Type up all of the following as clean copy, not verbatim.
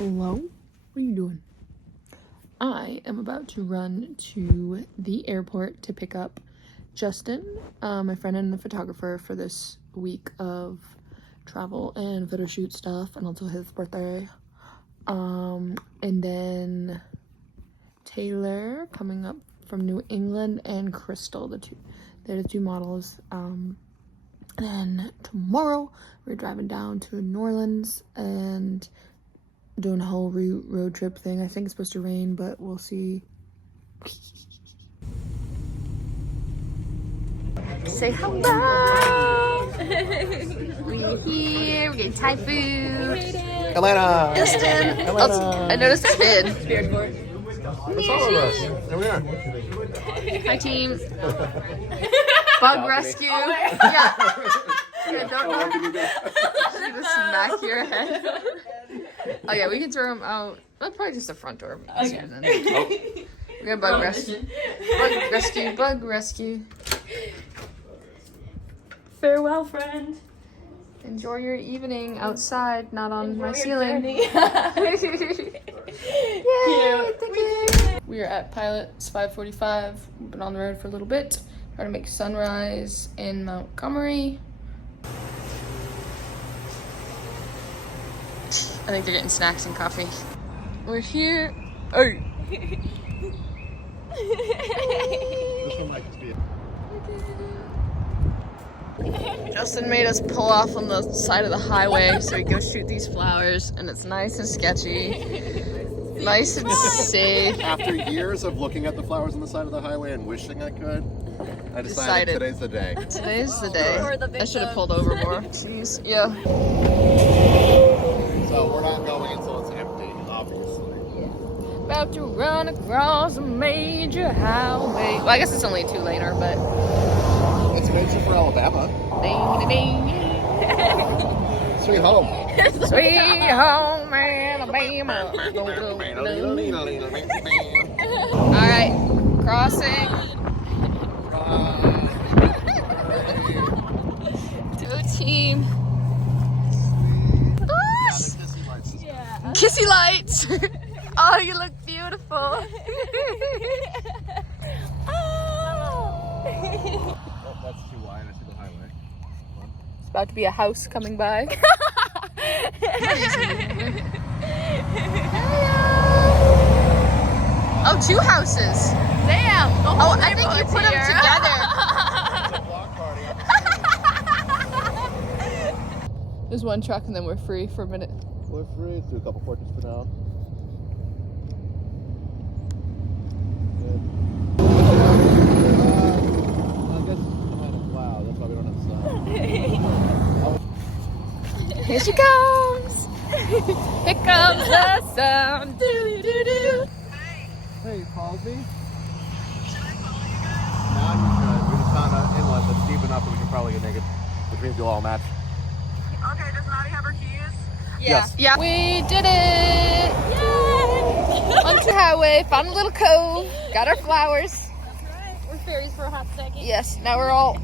Hello? What are you doing? I am about to run to the airport to pick up Justin, my friend and the photographer, for this week of travel and photo shoot stuff, and also his birthday. And then Taylor coming up from New England, and Crystal, they're the two models. And then tomorrow we're driving down to New Orleans and doing a whole road trip thing. I think it's supposed to rain, but we'll see. Say hello! We're here, we're getting Thai food. We made it! Atlanta! Justin! Atlanta! I noticed it's bid. It's all of us. There we are. Hi, team. Bug rescue. Yeah. Don't just smack your head. Oh yeah, we can throw them out. That's probably just the front door. Okay. We're gonna bug rescue. Bug rescue. Bug rescue. Farewell, friend. Enjoy your evening outside, not on my ceiling. Yay! Thank you. We are at Pilot. It's 5:45. We've been on the road for a little bit. Trying to make sunrise in Montgomery. I think they're getting snacks and coffee. We're here. Oh. Justin made us pull off on the side of the highway so we can go shoot these flowers, and it's nice and sketchy. Nice and safe. After years of looking at the flowers on the side of the highway and wishing I could, I decided today's the day. Today's the day. I should have pulled over more. Jeez. Yeah. So we're not going until it's empty, obviously. Yeah. About to run across a major highway. Well, I guess it's only a 2-laner, but... It's major for Alabama. Ding, ding, ding. Sweet home. Sweet home Alabama. Alright, crossing. Go team. Yeah. Kissy lights. Oh, you look beautiful. Oh. That's too wide. I see the highway. It's about to be a house coming by. Oh, 2 houses. Damn. The whole I think you put them together. There's one truck and then we're free for a minute. We're free. Let's do a couple portraits for now. Here she comes. Here comes the sound. Doo-doo-doo-doo. Hey, Palsy. Should I follow you guys? Now you should. We just found an inlet that's deep enough that we can probably get naked, which means you'll all match. Okay, does Maddie have her keys? Yeah. Yeah. We did it. Yay! Onto the highway, found a little cove, got our flowers. That's right. We're fairies for a hot second. Yes, now we're all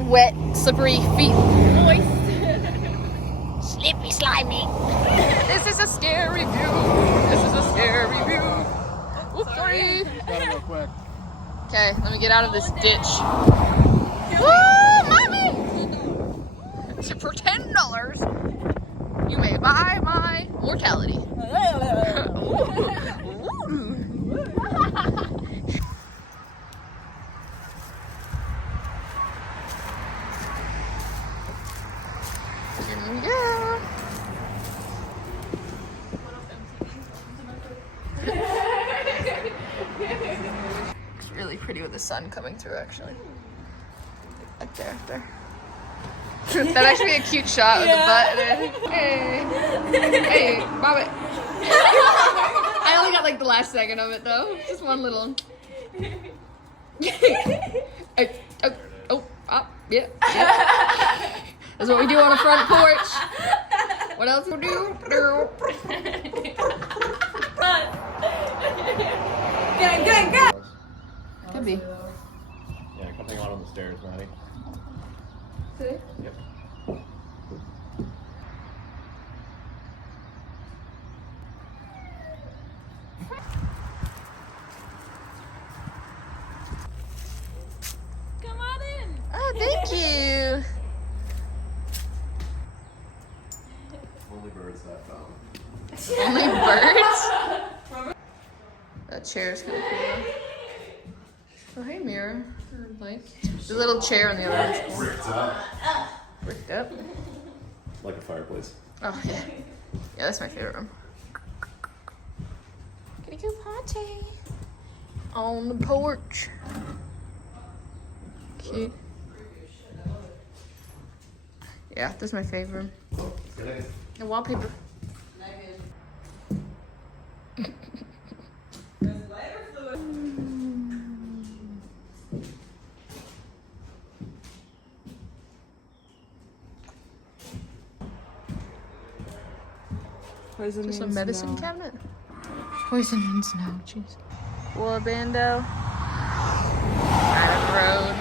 wet, slippery feet. Moist. Slippy, slimy. This is a scary view. This is a scary view. Oops, sorry. Gotta go quick. Okay, let me get out of this ditch. Woo, mommy! For $10, you may buy my mortality. Here we go. It's really pretty with the sun coming through, actually. Like there. That'd actually be a cute shot with the butt. Hey, hey, bob it. I only got like the last second of it though. Just one little. Yeah. That's what we do on a front porch. What else we do? Gang. Could be. Yeah, come hang out on the stairs, Maddie. Today? Yep. birds that Only birds? That chair's kind of cool. Oh, hey, mirror. Like, the little chair on the other end is cool. bricked up. Bricked up. Like a fireplace. Oh, yeah. Yeah, that's my favorite room. Gonna go potty. On the porch. Cute. Yeah, this is my favorite room. Good night. The wallpaper. Poison Just a means medicine no. cabinet. Poison means no. Jeez. Wool bando. Side of the road.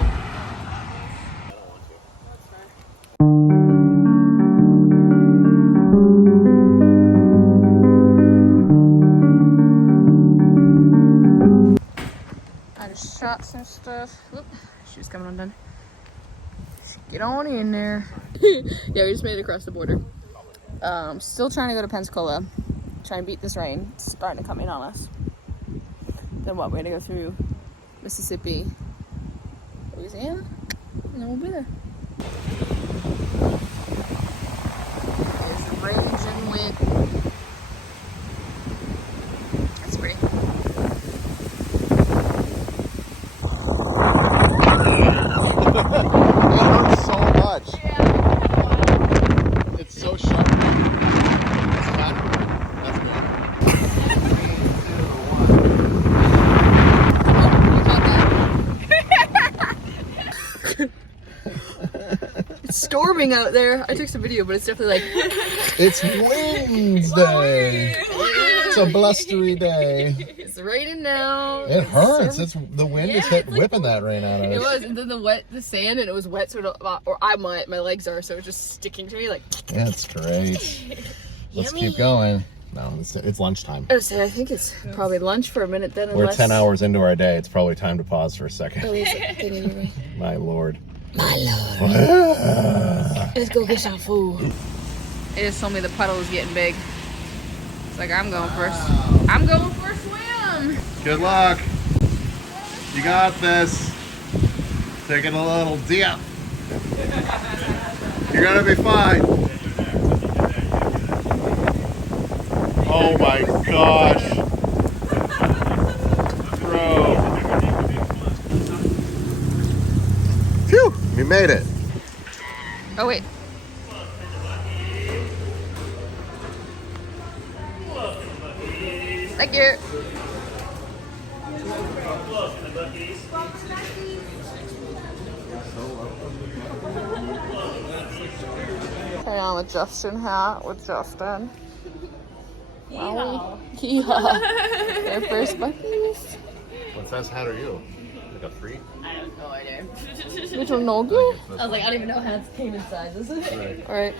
I just shot some stuff. Whoop. She was coming undone. Get on in there. Yeah, we just made it across the border. Still trying to go to Pensacola. Trying to beat this rain. It's starting to come in on us. Then what? We're gonna go through Mississippi, Louisiana, and then we'll be there. There's the raging wind. That's pretty. It hurts so much. It's so sharp. It's not. That's good. It's storming out there. I took some video, but it's definitely like It's Wednesday. It's a blustery day. it's raining now. It hurts. It's the wind is whipping that rain out of It us. was, and then the sand, and it was wet, sort of, or my legs are, so it was just sticking to me like. It's great. Let's keep going. No, it's lunchtime. I think it's probably lunch for a minute then. We're 10 hours into our day. It's probably time to pause for a second. Oh, is it? My lord. My lord. Let's go get some food. It just told me the puddle is getting big. It's like, I'm going first. I'm going for a swim. Good luck. You got this. Taking a little dip. You're gonna be fine. Oh my gosh. Bro. Phew, we made it. Oh, wait. Thank you. Carry on with Justin hat with Justin. Wow. Yeah. Their first puppies. What size hat are you? Like a 3? I have no idea. Which one, Nola? I was like, I don't even know hats came in sizes. Right. Alright.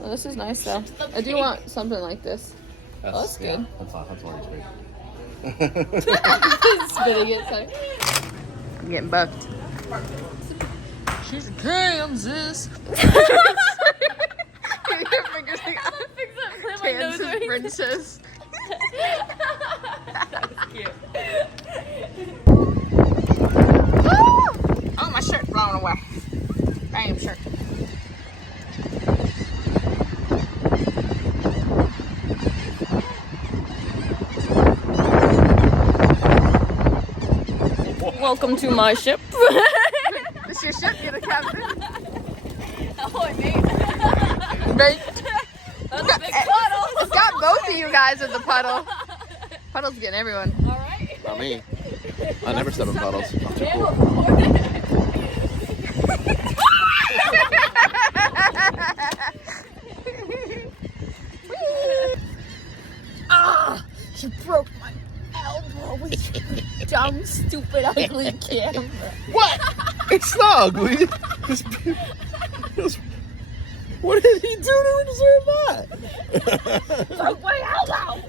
Well, this is nice though. I do want something like this. That's good. That's orange meat. Spitting it, sorry. I'm getting bucked. She's in Kansas. Your fingers like, Kansas princess. That's cute. Oh, my shirt blown away. Bam, shirt. Welcome to my ship. This your ship? You're the captain? Ahoy, mate. Right? That's a big puddle. It's got both of you guys in the puddle. Puddle's getting everyone. All right. Not me. I never step in puddles. I'm too Yeah, cool. Ah! She broke my elbow with your dumb, stupid, ugly camera. What? It's not ugly. What did he do to deserve that? Broke my elbow!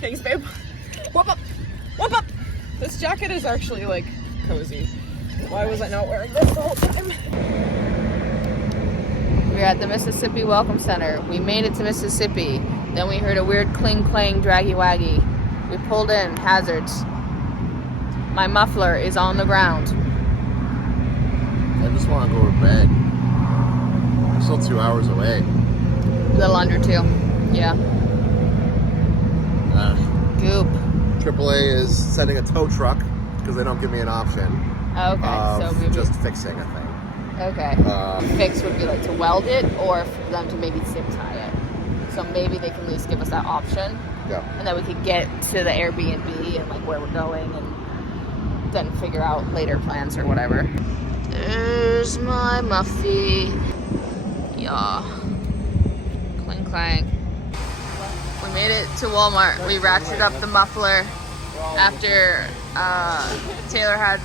Thanks, babe. Whoop up. Whoop up. This jacket is actually, like, cozy. Why was I not wearing this the whole time? We're at the Mississippi Welcome Center. We made it to Mississippi. Then we heard a weird cling clang draggy waggy. We pulled in, hazards. My muffler is on the ground. I just want to go to bed. We're still 2 hours away. A little under 2. Yeah. Goop. AAA is sending a tow truck because they don't give me an option. Okay, so maybe just fixing a thing. Okay. Fix would be like to weld it or for them to maybe zip tie it. So maybe they can at least give us that option. Yeah. And then we could get to the Airbnb and like where we're going and then figure out later plans or whatever. There's my Muffy. Yeah. Clang clang. We made it to Walmart. We ratcheted up the muffler after Taylor had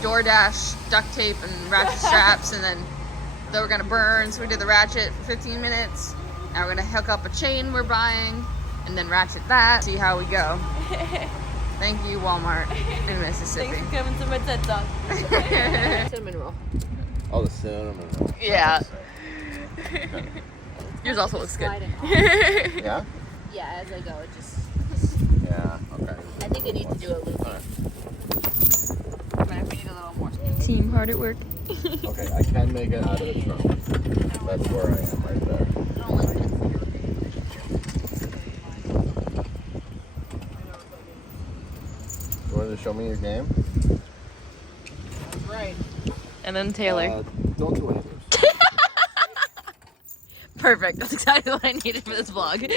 DoorDash duct tape and ratchet straps, and then they were gonna burn, so we did the ratchet for 15 minutes. Now we're gonna hook up a chain we're buying and then ratchet that, see how we go. Thank you, Walmart in Mississippi. Thanks for coming to my TED Talk. Cinnamon roll. Oh, the cinnamon roll. Yeah. Yours also looks good. Yeah? Yeah, as I go, it just... Yeah, okay. I think I need to do a loop. Alright. But if we need a little more. Team hard at work. Okay, I can make it out of the trunk. That's where I am, right there. You wanted to show me your game? Right. And then Taylor. Don't do anything. Perfect. That's exactly what I needed for this vlog.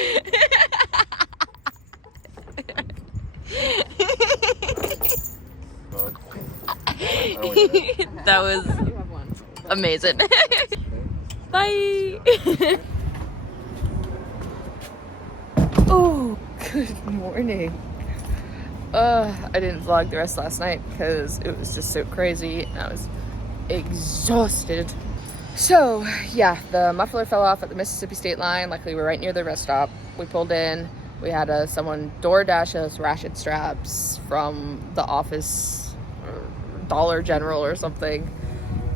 That was amazing. Bye. Oh, good morning. I didn't vlog the rest last night because it was just so crazy and I was exhausted. So yeah, the muffler fell off at the Mississippi state line. Luckily we're right near the rest stop. We pulled in. We had someone DoorDash us ratchet straps from the office, Dollar General or something.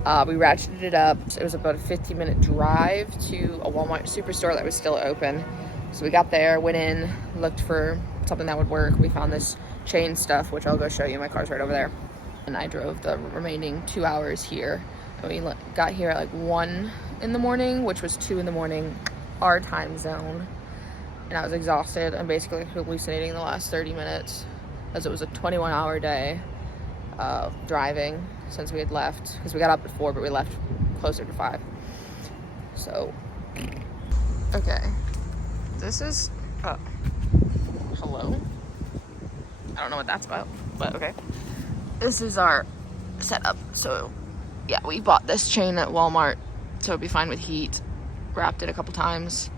We ratcheted it up. So it was about a 15-minute drive to a Walmart superstore that was still open. So we got there, went in, looked for something that would work. We found this chain stuff, which I'll go show you. My car's right over there. And I drove the remaining 2 hours here. And we got here at like 1 in the morning, which was 2 in the morning, our time zone. And I was exhausted and basically hallucinating the last 30 minutes as it was a 21-hour day of driving since we had left. Because we got up at 4, but we left closer to 5. So, okay. This is, hello? I don't know what that's about, but okay. This is our setup. So, yeah, we bought this chain at Walmart, so it'd be fine with heat. Wrapped it a couple times.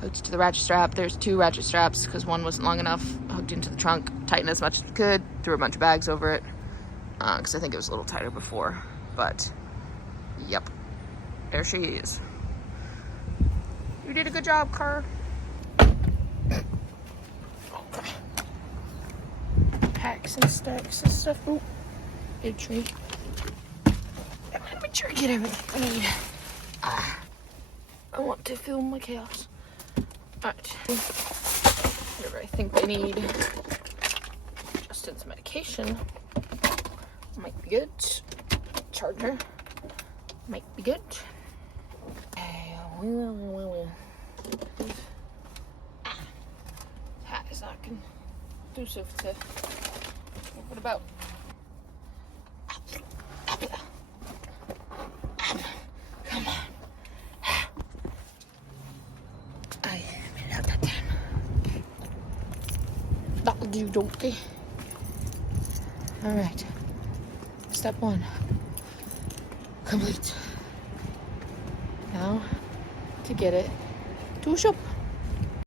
Hooked it to the ratchet strap. There's 2 ratchet straps because one wasn't long enough. Hooked into the trunk, tightened as much as we could. Threw a bunch of bags over it because I think it was a little tighter before. But, yep, there she is. You did a good job, car. Okay. Packs and stacks and stuff. Oh, big tree. I'm gonna make sure I get everything I need. I want to film my chaos. Alright. Whatever I think they need. Justin's medication. Might be good. Charger. Might be good. Hat is not conducive to what about? Come on. I made it out that time. That'll do, donkey. Alright. Step 1. Complete. Now, to get it to a shop.